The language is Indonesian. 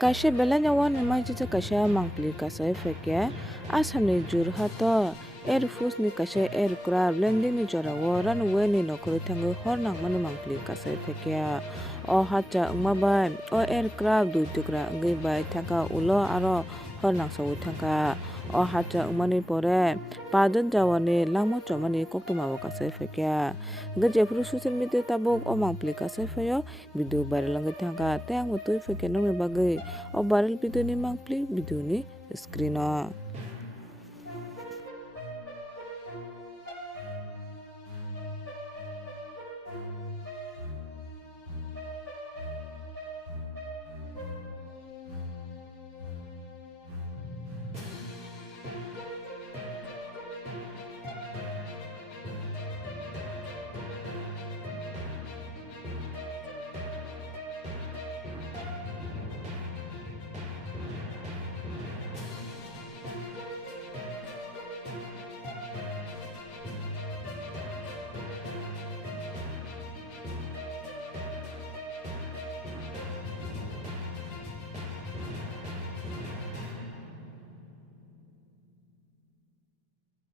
Kaisa belai wan maijita kaisa mangpili kasai fekhe Assamni Jorhato Airforce ni kaisa aircraft landing ni jorao runway ni nokoli thangwi hor nangmani mangpili kasai fekhe o hatsa wngma bai o aircraft 2 tukra wngwi bai thangka ulo aro hor nangsaui thangka o hatsa wngmani pore 5 jon jawan ni langma chomani koktoma bo kasai fekhe hingkhe jephru social media tabuk o mangpili kasai phaio video viral wngwi thangka tei ang bo twifaikhe nukni bagwi o viral video ni mangpili video ni screen o.